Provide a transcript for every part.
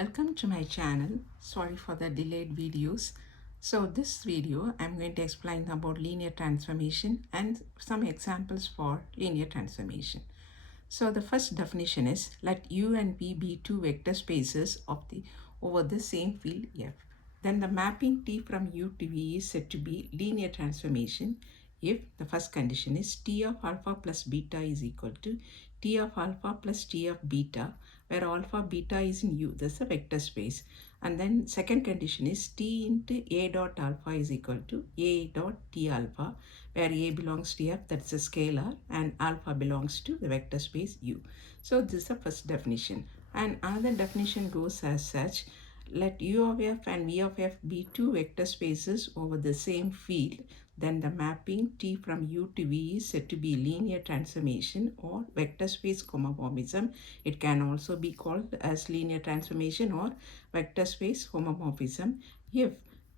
Welcome to my channel. Sorry for the delayed videos. So this video I'm going to explain about linear transformation and some examples for linear transformation. So the first definition is let U and V be two vector spaces of the over the same field F. Then the mapping T from U to V is said to be linear transformation if the first condition is T of alpha plus beta is equal to T of alpha plus T of beta, where alpha beta is in U, that's a vector space. And then second condition is T into A dot alpha is equal to A dot T alpha, where A belongs to F, that's a scalar, and alpha belongs to the vector space U. So this is the first definition. And another definition goes as such: let U of F and V of F be two vector spaces over the same field, then the mapping T from U to V is said to be linear transformation or vector space homomorphism. It can also be called as linear transformation or vector space homomorphism if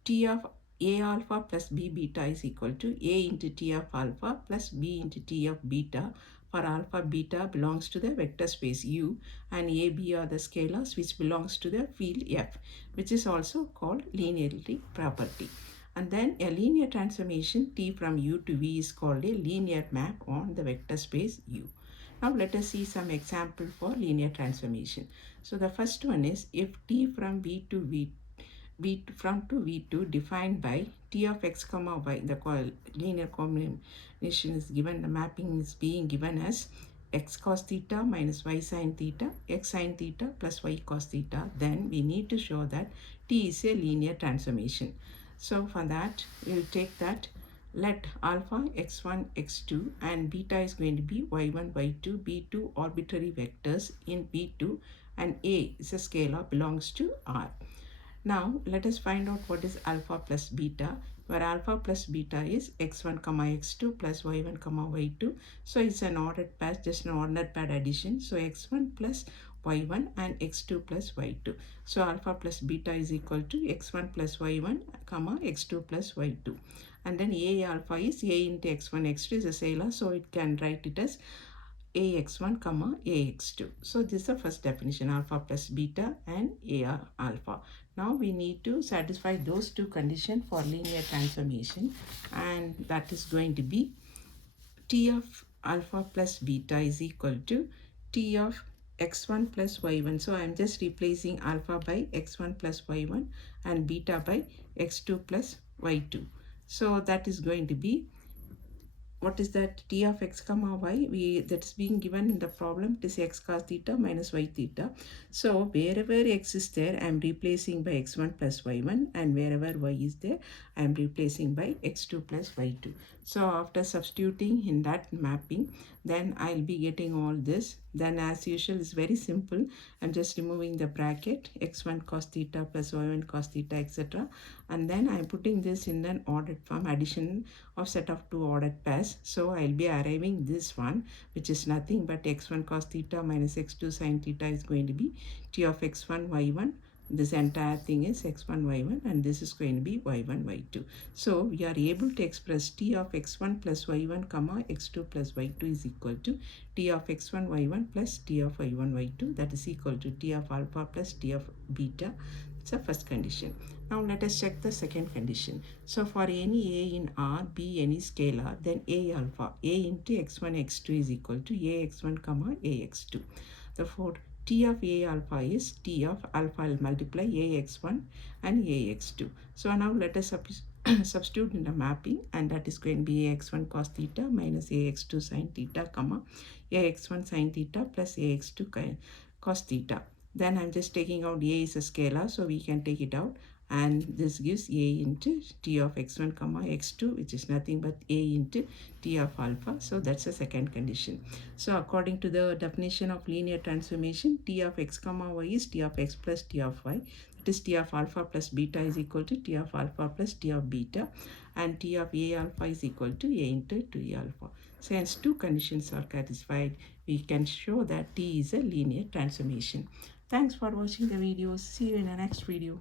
T of A alpha plus B beta is equal to A into T of alpha plus B into T of beta, for alpha beta belongs to the vector space U and A, B are the scalars which belongs to the field F, which is also called linearity property. And then a linear transformation T from U to V is called a linear map on the vector space U. Now let us see some example for linear transformation. So the first one is if T from V to V2 defined by T of x comma y, the linear combination is given, the mapping is being given as x cos theta minus y sin theta, x sin theta plus y cos theta, then we need to show that T is a linear transformation. So for that, we'll take that let alpha x1, x2 and beta is going to be y1, y2, b2 arbitrary vectors in B2 and A is a scalar belongs to R. Now let us find out what is alpha plus beta, where alpha plus beta is x1 comma x2 plus y1 comma y2. So it's an ordered pair, just an ordered pair addition. So x1 plus y1 and x2 plus y2. So alpha plus beta is equal to x1 plus y1 comma x2 plus y2. And then A alpha is A into x1 x2 is a scalar, so it can write it as ax1 comma ax2. So this is the first definition, alpha plus beta and A alpha. Now we need to satisfy those two conditions for linear transformation, and that is going to be T of alpha plus beta is equal to T of x1 plus y1. So I am just replacing alpha by x1 plus y1 and beta by x2 plus y2. So that is going to be, what is that, T of x comma y, that's being given in the problem, it is x cos theta minus y theta. So wherever x is there, I am replacing by x1 plus y1, and wherever y is there, I am replacing by x2 plus y2. So after substituting in that mapping, then I'll be getting all this. Then as usual, it's very simple. I'm just removing the bracket x1 cos theta plus y1 cos theta, etc. And then I'm putting this in an ordered form, addition of set of two ordered pairs. So I'll be arriving this one, which is nothing but x1 cos theta minus x2 sin theta is going to be T of x1 y1. This entire thing is x1 y1 and this is going to be y1 y2. So we are able to express T of x1 plus y1 comma x2 plus y2 is equal to T of x1 y1 plus T of y1 y2, that is equal to T of alpha plus T of beta. It's the first condition. Now let us check the second condition. So for any A in R be any scalar, then A alpha, A into x1 x2 is equal to ax1 comma ax2. Therefore T of A alpha is T of alpha will multiply ax1 and ax2. So now let us substitute in the mapping, and that is going to be ax1 cos theta minus ax2 sin theta comma ax1 sin theta plus ax2 cos theta. Then I'm just taking out A is a scalar, so we can take it out, and this gives A into T of x1 comma x2, which is nothing but A into T of alpha. So that's the second condition. So according to the definition of linear transformation, T of x comma y is T of x plus T of y. That is T of alpha plus beta is equal to T of alpha plus T of beta, and T of A alpha is equal to A into T alpha. So hence two conditions are satisfied, we can show that T is a linear transformation. Thanks for watching the video. See you in the next video.